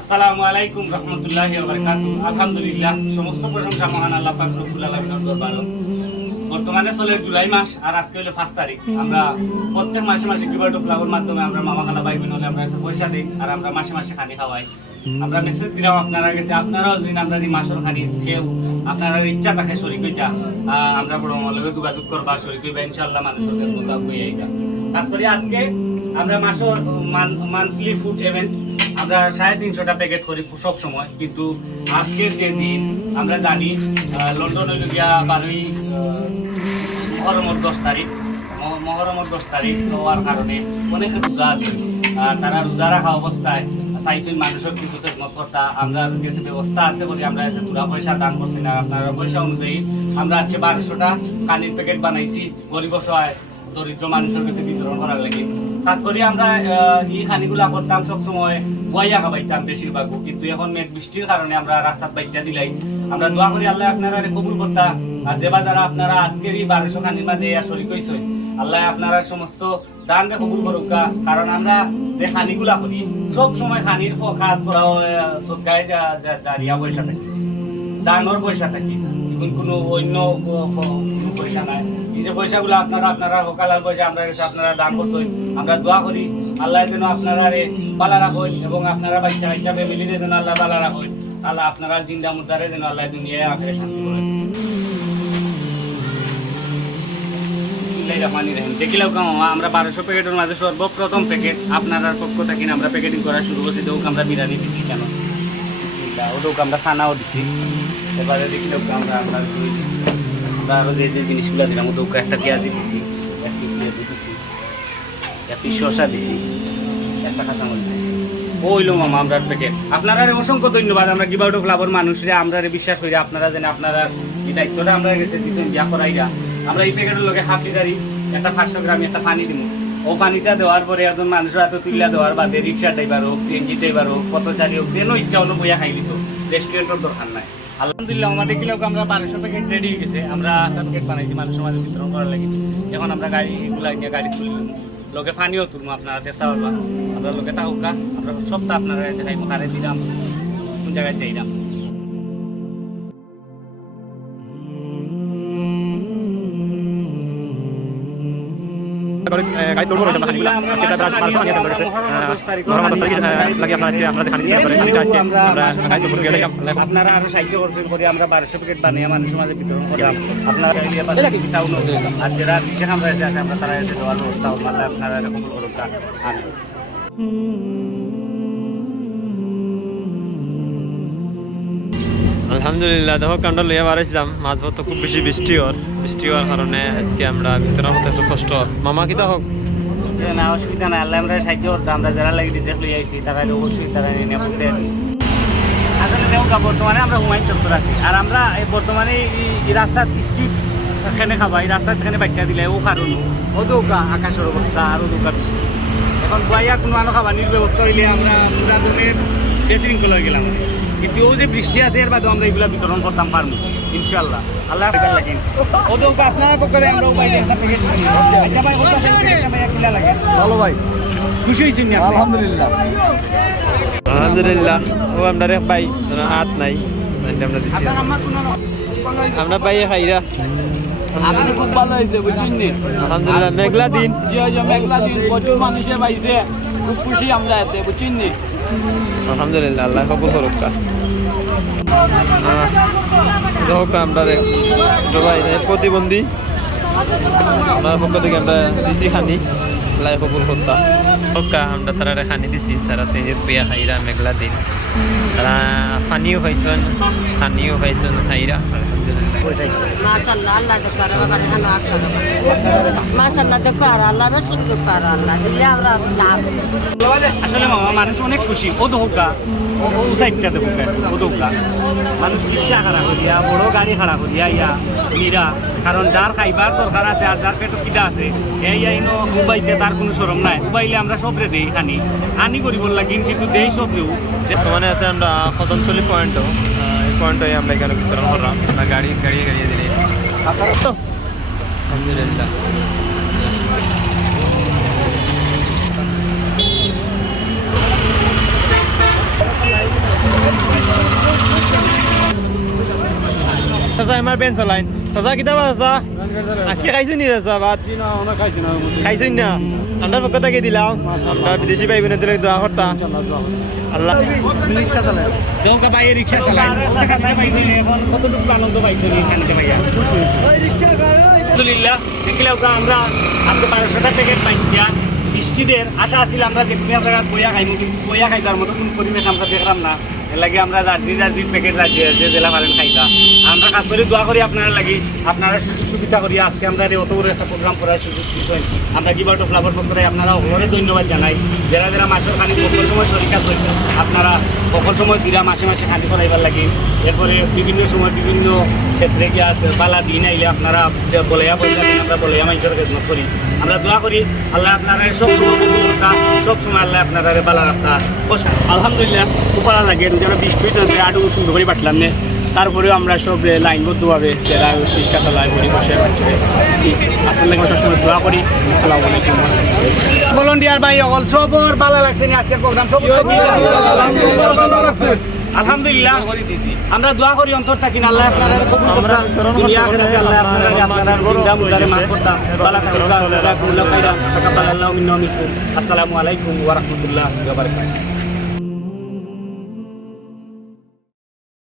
আসসালামু আলাইকুম রহমতুল্লাহি ওয়া বারাকাতুহু। আলহামদুলিল্লাহ, সমস্ত প্রশংসা মহান আল্লাহ পাক রব্বুল আলামিনের দরবারে। বর্তমানে চলে জুলাই মাস আর আজকে হলো 5 তারিখ। আমরা প্রত্যেক মাসে মাসে গিভঅ্যাওয়ে প্লাগের মাধ্যমে আমরা মামা খালা ভাই বোন হলে আমরা পয়সা দিই আর আমরা মাসে মাসে খানি খাওয়াই। আমরা মেসেজ দিলাম আপনারা কাছে, আপনারাও যদি আমরা এই মাসের খানি খেয়েও আপনারা ইচ্ছা থাকে শরীক হইতা আমরা বড় লগে যোগাযোগ করবা, শরীক হইবা ইনশাআল্লাহ মানুষের মোতাব হয়ে আইবা। কাজ করি আজকে আমরা মাসের মান্থলি ফুড ইভেন্ট আমরা 350টা প্যাকেট করি সব সময়, কিন্তু আজকের যে দিন আমরা জানি লন্ডন হইল গিয়া 12ই মহরমের 10 তারিখ। মহরমের 10 তারিখ হওয়ার কারণে অনেকে রোজা আছে, তারা রোজা রাখা অবস্থায় চাইছেন মানুষের কিছু খেদমত করতা। আমরা কাছে ব্যবস্থা আছে বলে আমরা পুরা পয়সা দান করছি না, আপনারা পয়সা অনুযায়ী আমরা আজকে 1200টা পানির প্যাকেট বানাইছি গরিব অসহায় দরিদ্র মানুষের কাছে বিতরণ করার লাগে। খাস করে আমরা এই খানিগুলা করতাম সবসময় বইয়া খাবাইতাম বেশিরভাগ, কিন্তু এখন মেঘ বৃষ্টির কারণে আমরা রাস্তার বাইকটা দিলাই। আমরা দোয়া করি আল্লাহ আপনারা কবুল করতা, আর যে বাজারা আপনারা আজকের এই 1200 খানির মাঝে শরীক হইছে আল্লাহ আপনারা সমস্ত দান রে কবুল করুক। কারণ আমরা যে খানিগুলা করি সব সময় খানির কাজ করা হয় সদকায় জারিয়া পয়সা থাকি, দানোর পয়সা থাকি, এখন কোনো অন্য পয়সা নাই। এই যে পয়সাগুলো আপনারা সকালের পয়সা আমরা কাছে আপনারা দান করছেন, আমরা দোয়া করি আল্লাহ যেন আপনারা পালা রাখেন এবং আপনারা বাচ্চা ফ্যামিলির যেন আল্লাহ পালা রাখেন, আল্লাহ আপনারা জিন্দা মুদ্দারে যেন আল্লাহ দুনিয়ায় আখেরে শান্তি করেন। দেখিলেও মামা আমরা 1200 প্যাকেটের মাঝে সর্বপ্রথম প্যাকেট আপনার পক্ষ থেকে আমরা প্যাকেটিং করা শুরু করছি। দেখুক আমরা বিরিয়ানি দিচ্ছি কেন, ওদেরকে আমরা খানাও দিচ্ছি। এবারে দেখিলেও আমরা আরো যে জিনিসগুলো দিলাম ওদেরকে একটা পেঁয়াজি দিচ্ছি, এক পিস লেবু দিচ্ছি, এক পিস শসা দিচ্ছি, একটা কাঁচামরিচ দিচ্ছি। ওইলো মামা আমরা প্যাকেট। আপনারা অসংখ্য ধন্যবাদ। আমরা গিভআউট অফ লাভের মানুষরা আমরা বিশ্বাস করি আপনারা যেন আপনারা এই দায়িত্বটা আমরা গেছে দিচ্ছেন বিয়া করাইরা। আমরা এই প্যাকেটের লোকে 1/2 লিটারই একটা 500 গ্রাম একটা পানি দিব। ও পানিটা দেওয়ার পরে একজন মানুষের হাতে তুলিয়া দেওয়ার বাদে রিক্সা ড্রাইভার হোক, সিএনজি ড্রাইভার হোক, পথচারী হোক, যেন ইচ্ছা হলো বইয়া খাই দিত, রেস্টুরেন্টের দরকার নাই। আলহামদুলিল্লাহ আমাদের কিলোক আমরা 1200 প্যাকেট রেডি হয়ে গেছে। আমরা প্যাকেট বানাইছি মানুষের মাঝে বিতরণ করার লাগে। এখন আমরা গাড়িগুলা নিয়ে গাড়ি তুলি লোকে পানিও তুলবো, আপনারা দেখতে পারবা। আমরা লোকে তাহুকা আমরা সবটা আপনারা দেখাইবো কারে দিলাম কোন জায়গায় যাইলাম। গাড়ি তোড়বো রয়েছে আমরা সেটা প্রায় 1200 আনিয়েছে আমরা কাছে মহরম 10 তারিখ লাগে আমরা আজকে খানি দিতে পারি। খানিটা আজকে আমরা গাড়ি তোড়বো গেলে আপনারা আরো সাহায্য করছেন করে আমরা 1200 প্যাকেট বানিয়ে মানুষের মাঝে বিতরণ করলাম। আপনারা চাইলে পারেন টাউন আর যারা নিচে আমরা আছে আমরা তারা এসে দেওয়ার ব্যবস্থা মানে আপনারা এরকম করুন। আলহামদুলিল্লাহ দেখো কান্ডা লইয়া বাড়াইছিলাম মাছ ভাত খুব বেশি বৃষ্টি হওয়ার কারণে আজকে আমরা ভিতরের মতো একটু কষ্ট মামা কিতা হোক না অসুবিধা নাই, আল্লাহ আমরা সাহায্য করতাম। আমরা যারা লাগি রিজেক্ট লই আইছি তারা অবশ্যই তারা নিয়ে বসে আসলে দেওয়া। বর্তমানে আমরা হুমায়ুন চত্বর আছি আর আমরা বর্তমানে এই রাস্তার স্ট্রিট এখানে খাবা, এই রাস্তার এখানে বাইকটা দিলে ও কারণ ও দৌকা আকাশের অবস্থা আর ও দৌকা বৃষ্টি। এখন বইয়া কোনো আনো খাবানির ব্যবস্থা হইলে আমরা পুরা দিনের বেশৃঙ্খল হয়ে গেলাম, কিন্তু ও যে বৃষ্টি আছে এর বাদে আমরা এগুলো বিতরণ করতাম পারবো ইনশাল্লাহ। আল্লাহ লাগেন ও দৌকা আপনার পক্ষে আমরা মোবাইলে একটা প্যাকেট লাগে। ভালো ভাই, খুশি হয়েছেন না? আলহামদুলিল্লাহ আলহামদুলিল্লাহ। ও আমরা রে ভাই হাত নাই আমরা দিছি আমরা ভাই খাইরা আপনি খুব ভালো হয়েছে বুঝছেন নি? আলহামদুলিল্লাহ। মেঘলা দিন মেঘলা দিন প্রচুর মানুষে পাইছে, খুব খুশি আমরা এতে বুঝছেন নি? আলহামদুলিল্লাহ আল্লাহ কবুল করুক। হোক আমরা রে ভাই প্রতিবন্ধী আমার পক্ষ থেকে আমরা দিছি খানি আল্লাহ কবুল করতাম। হোক আমরা তারা খানি দিছি, তারা সেই পেয়া খাইরা মেঘলা দিন তারা পানিও খাইছেন খানিও খাইছেন খাইরা। মাশাআল্লাহ আল্লাহ দেখো আর বাবা খানা আচ্ছা মাশাআল্লাহ দেখো আর আল্লাহ রসুল দেখো আর আল্লাহ দিলে আমরা লাভ। আসলে মামা মানুষ অনেক খুশি। ও দৌকা ও সাইডটা দেখুকা ও দৌকা মানুষ রিক্সা খাড়া করিয়া বড় গাড়ি খাড়া করিয়া ইয়া নিরা, কারণ যার খাইবার দরকার আছে আর যার পেটে কিডা আছে এই আইনো উবাইতে তার কোনো শরম নাই। উবাইলে আমরা সবরে দেই খানি আনি করিব লাগিন, কিন্তু দেই সবরেও। বর্তমানে আছে আমরা কদমতলি পয়েন্টও, এই পয়েন্টে আমরা এখানে বিতরণ করলাম গাড়ি দিলে আলহামদুলিল্লাহ। আপনার বেন চালাইন চাচা কিতা বা চাচা আজকে খাইছো নি চাচা ভাত খাইছেন না ঠান্ডার পক্ষ থেকে দিলাম আমরা বিদেশি ভাই বোনের দিলে দোয়া করতাম আল্লাহ দৌকা ভাই রিক্সা চালায় কতটুকু আনন্দ পাইছেন এখানকে ভাইয়া আলহামদুলিল্লাহ দেখিলেও তো আমরা আজকে 1200 টাকা টিকিট পাইছিয়া বৃষ্টিদের আশা আছিল আমরা যে কোনো জায়গায় বইয়া খাইমু কিন্তু বইয়া খাইবার মতো কোনো পরিবেশ আমরা দেখলাম না এর লাগে আমরা জার্জির প্যাকেট রাখিয়ে যে জেলা পারেন খাইতা আমরা কাজ করে দোয়া করি আপনারা লাগি আপনারা সুযোগ সুবিধা করি আজকে আমরা অত বড় একটা প্রোগ্রাম করার সুযোগ বিষয় আমরা গিভার টু ফ্লাভার পক্ষ থেকে আপনারা অনেক ধন্যবাদ জানাই যারা যারা মাসের খানি সকল সময় শরীর আছে আপনারা সকল সময় দিরা মাসে মাসে খানি করাইবার লাগে এরপরে বিভিন্ন সময় বিভিন্ন ক্ষেত্রে গিয়া বালা দিন আইলে আপনারা বলেয়া পয়সা দিন আমরা বলেয়া মানুষের খেদমত করি আমরা দোয়া করি আল্লাহ আপনারা সব সময় সব সময় আল্লাহ আপনারা বালা রাখতা আলহামদুলিল্লাহ খুব ভালো লাগে যারা বৃষ্টি হয়েছে আটু সুন্দর করে পাঠলাম না তারপরেও আমরা সব লাইনবদ্ধভাবে যারা রিক্সা চালায় পরিবেশের আপনার লাগে সবসময় দোয়া করি আসসালামু আলাইকুম ভলান্টিয়ার ভাই অল সবর ভালো লাগছে না আজকের প্রোগ্রাম সব আলহামদুলিল্লাহ আমরা দোয়া করি অন্তর থাকি না আল্লাহ আপনারা কবুল করতাম দুনিয়া আখিরাতে আল্লাহ আপনারা আপনারা জিন্দা মুদারে মাফ করতাম বালা তাকুল্লাহ কুল্লা খাইরা তাকাব্বালাল্লাহু মিন্না ওয়া মিনকুম আসসালামু আলাইকুম ওয়া রাহমাতুল্লাহি ওয়া বারাকাতুহু